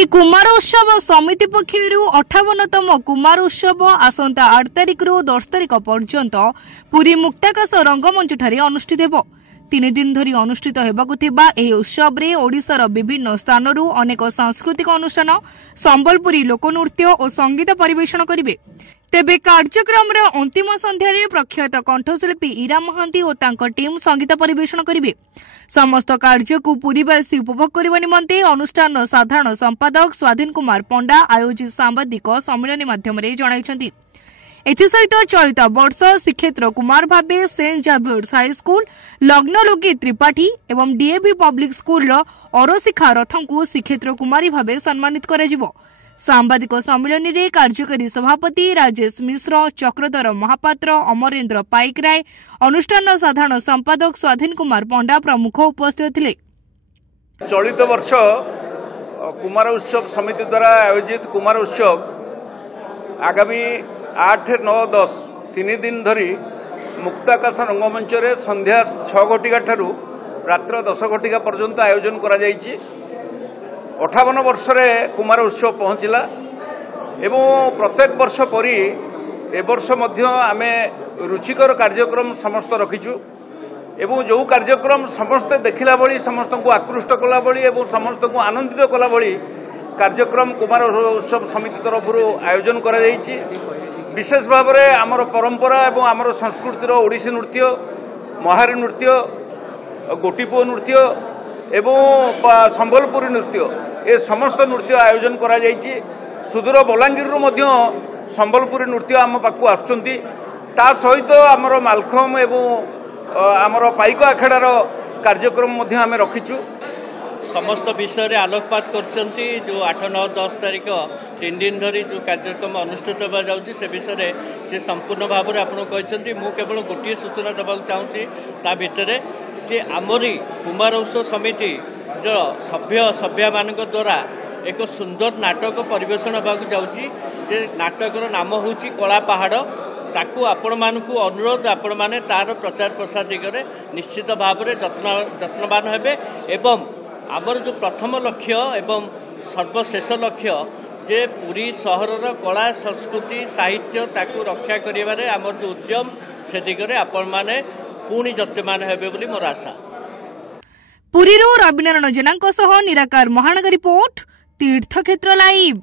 पुरी कुमार उत्सव समिति पक्षर 58तम कुमार उत्सव आसंता 8 तारिख रु 10 तारिख पर्यंत पुरी मुक्ताकाश रंगमंच ठारे अनुष्ठित हेबो। 3 दिन धरी अनुष्ठित हेबाकु थिबा एही उत्सव रे ओडिशार विभिन्न स्थानरू अनेक सांस्कृतिक अनुष्ठान संबलपुरी लोकनृत्य और संगीत परिवेषण करिवे। तेबे कार्यक्रम रे अंतिम संध्या रे प्रख्यात कंठशिल्पी ईरा महांती और तांको टीम संगीत परिवेषण करिवे। समस्त कार्य को पुरीवासी उपभोग करने निमंते अनुष्ठान साधारण संपादक स्वाधीन कुमार पंडा आयोजित सांबादिक सम्मेलन माध्यम जणाइछन्ति। एथिसहित चलित वर्ष श्रीक्षेत्र कुमार भावे सेंट जाभियर्स हाईस्कूल लग्नलोगी त्रिपाठी एवं डीएवी पब्लिक स्कूल अरशिखा रथं को श्रीक्षेत्र कुमारी भावे सम्मानित कराजिवो। सांबादिक सम्मेलन में कार्यकारी सभापति राजेश मिश्र, चक्रधर महापात्र, अमरेन्द्र पाइकराय, अनुष्ठान साधारण संपादक स्वाधीन कुमार पंडा प्रमुख उपस्थित थे। चलित वर्ष कुमार उत्सव समिति द्वारा आयोजित कुमार उत्सव आगामी 8, 9, 10 3 दिन धरी मुक्ताकाश रंगमंच रे संध्या 6 घटिका ठारू रात्र 10 घटिका पर्यंत आयोजन करा जायछि। 58 वर्ष रे कुमार उत्सव पहुंचला एवं प्रत्येक वर्ष परी ए वर्ष मध्य आमे रुचिकर कार्यक्रम समस्त रखिछु एवं जो कार्यक्रम समस्त देखिला बळी समस्त को आकृष्ट कला बळी एवं समस्त को आनंदित कला बळी कार्यक्रम कुमार उत्सव समिति तरफ आयोजन करा जायछि। विशेष भाव में आमर परंपरा एवं आमर संस्कृतिर ओडिसी नृत्य, महारी नृत्य, गोटीपुओ नृत्य एवं संबलपुरी नृत्य ए समस्त नृत्य आयोजन करा जायछि। सुदूर बलांगीर संबलपुरी नृत्य आम पाखु आसुचंती। ता सहित आमर मालखम एवं आमर पाइक आखेड़ार कार्यक्रम मध्य आमे रखिछु। समस्त विषय रे आलोकपात करछंती। जो 8, 9, 10 तारिख 3 दिन धरी जो कार्यक्रम अनुष्ठित होगा जाउछि से विषय से संपूर्ण भाव में आपन कहछंती। मु केवल गोटे सूचना देबाक चाहूँगी ता भितर जे आमरी कुमार उत्सव समिति जो सभ्य मान द्वारा एक सुंदर नाटक परिवेषण होगा जाउछि। जे नाटकर नाम होछि कला पहाड़। ताकू आपण मानकू अनुरोध आपण माने तार प्रचार प्रसार दिगरे निश्चित भाव में जत्नवान हेबे एवं आमर जो प्रथम लक्ष्य एवं सर्वशेष लक्ष्य जे पुरी सहर कला संस्कृति साहित्य ताकू रक्षा करिबारे आमर जो उद्यम से दिगरे आपण माने पुणी जत्नवान हेबे बोली मोर आशा। पुरीरो रविनारायण जेनांको सह निराकार महानगर रिपोर्ट तीर्थक्षेत्र लाइव।